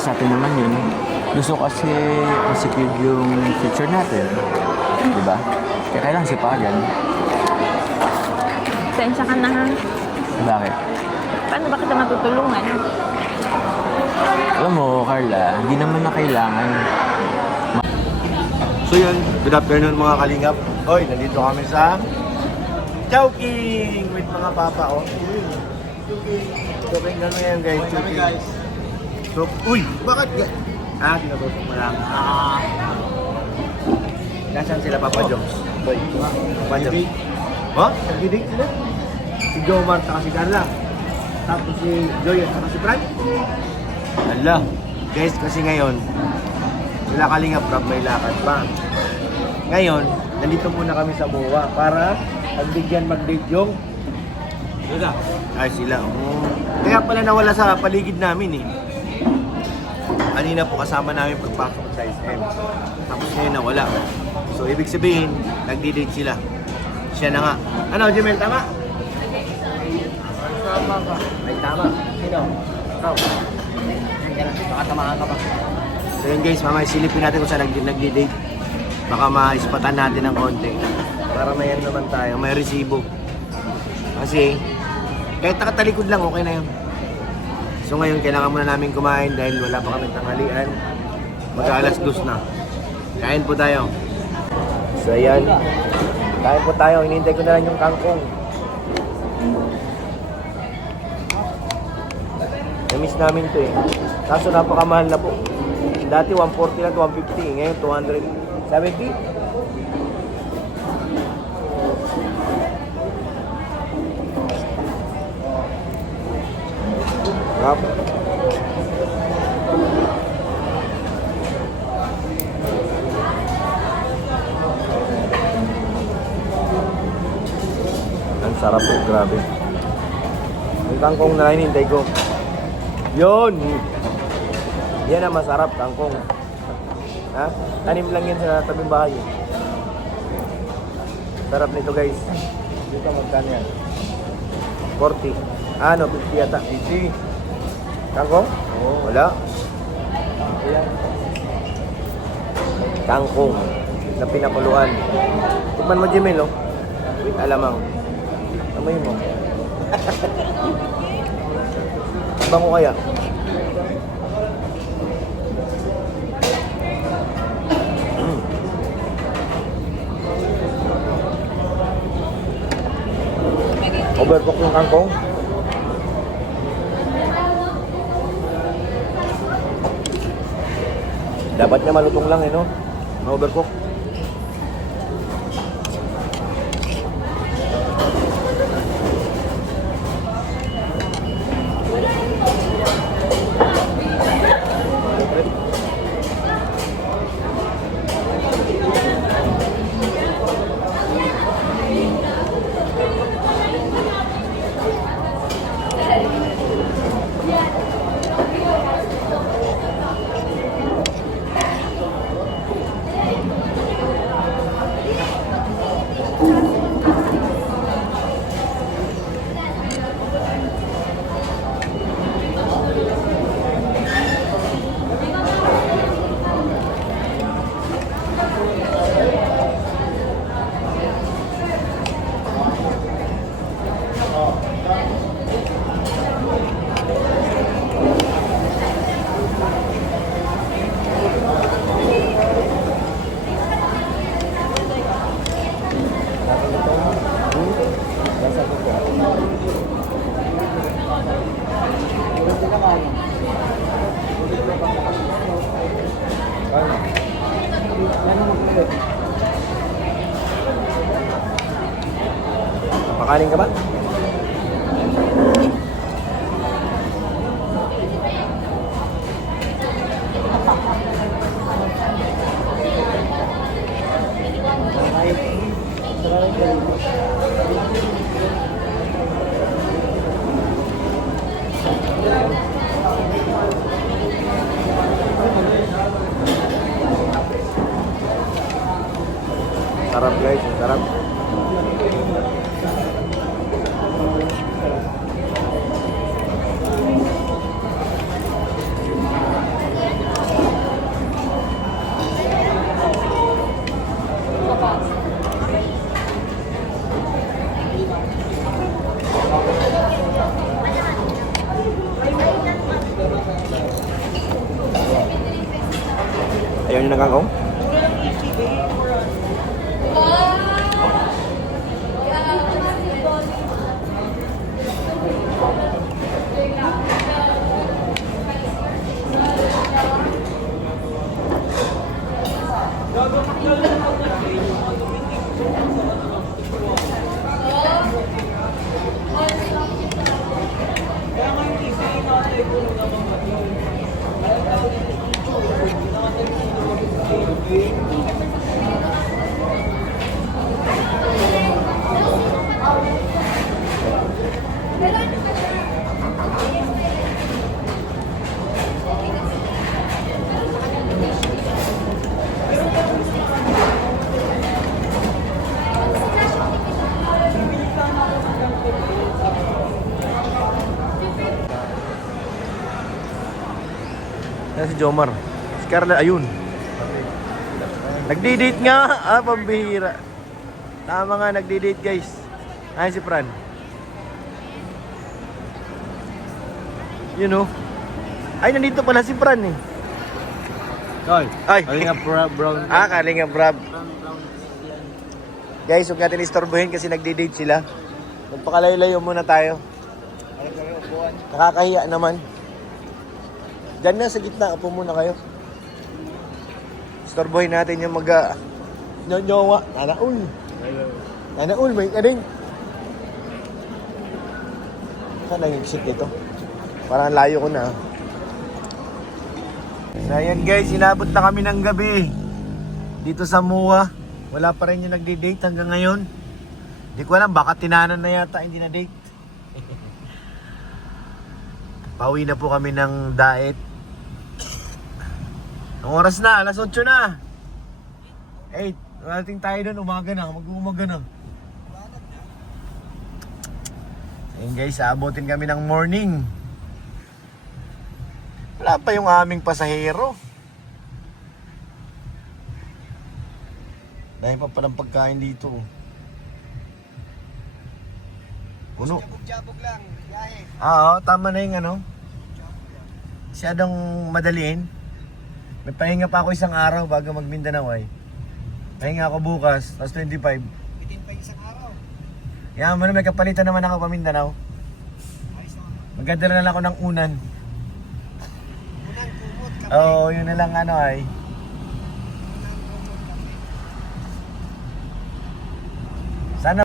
sa atin naman yun. Gusto ko kasi secure yung future natin. Di ba? Kaya kailangan sipagan. Sensya ka na ha. Bakit? Paano ba kita matutulungan? Alam mo, Carla, hindi naman na kailangan. So yun, good afternoon mga kalingap. Hoy, nandito kami sa Chowking with mga papa, oh. Chowking, gano'n yan guys, Chowking. So, uy, bakit guys? Tinutusok mo lang. Nasaan sila, Papa Jones? Boy, Papa Jones. Oh, nagdidig sila? Si Jomar, saka si Carla. Tapos si Joy, saka si Frank. Hala. Guys, kasi ngayon, sila Kalingap Rob may lakad pa. Ngayon, nandito muna kami sa MOA para pagbigyan mag-date yung sila. Ay, sila. Oh. Kaya pala nawala sa paligid namin eh. Kanina po kasama namin pagpasok sa SM. Tapos ngayon nawala. So, ibig sabihin, nagdi-date sila. Siya na nga. Ano, Jemel, tama? Tama ba? Ay, tama. Sino? Ikaw. Baka tamaan ka pa. So yun guys, mamaya silipin natin kung saan nagdi-date. Baka maispatan natin ng konti. Para may yan naman tayo, may resibo. Kasi, kahit nakatalikod lang, okay na yun. So ngayon, kailangan muna namin kumain dahil wala pa kami tanghalian. Mag-alas 2 na. Kain po tayo. So ayan, kain po tayo. Hinihintay ko na lang yung kangkong. Na-miss namin to eh. Kaso napakamahal na po. Dati 140 lang to 150. Ngayon 270. Sarap. Ang sarap po, grabe. Yung kangkong na hinihintay ko. Yun! Yan ang masarap, kangkong. Ha? Tanim lang yan sa tabing bahay. Sarap nito guys. Dito magkano yan? 40. Ano, 50 yata. 50. Kangkong? Oo. Wala. Kangkong na pinakuluan. Tikman mo, Jimel, oh. With alamang. Amay mo. Bango kaya? Overcook yung kangkong. Dapat niya malutong lang eh, no? Overcook. Makaling ka ba? Sarap guys, sarap. Ayaw niyo ng kangkong? Yan si Jomar. Si Carla, ayun. Nagdi-date nga. Pambihira. Tama nga, nagdi-date guys. Ayun si Fran. You know. Ay, nandito pala si Fran eh. Ay. Kalinga brown. Kalinga Brab. Guys, huwag natin istorbohin kasi nagdi-date sila. Magpakalayo-layo muna tayo. Nakakahiya naman. Diyan na sa gitna, upo muna kayo. Istorbohin natin yung nyonyowa. Nanaul, may karing. Saan lang yung exit dito? Parang layo ko na. So ayan guys, inabot na kami ng gabi. Dito sa MUA. Wala pa rin yung nagdi-date hanggang ngayon. Hindi ko alam, baka tinanan na yata, hindi na date. Pauwi na po kami ng diet. Ang oras na, alas 8 na. 8, narating tayo doon, umaga na, mag-uumaga na. Ayun guys, aabotin kami ng morning. Wala pa yung aming pasahero. Dahil pa palang pagkain dito. Puno. Jabog lang, biyahe. Oo, tama na yung ano. Masyadong madaliin. May pahinga pa ako isang araw bago mag-Mindanao ay. Pahinga ako bukas, tapos 25. Bitin pa isang araw. Yan mo na, may kapalitan naman ako pa Mindanao. Ayos naman. Magdadala na lang ako ng unan. Unang kumot, kapay. Oo, yun na lang ano ay.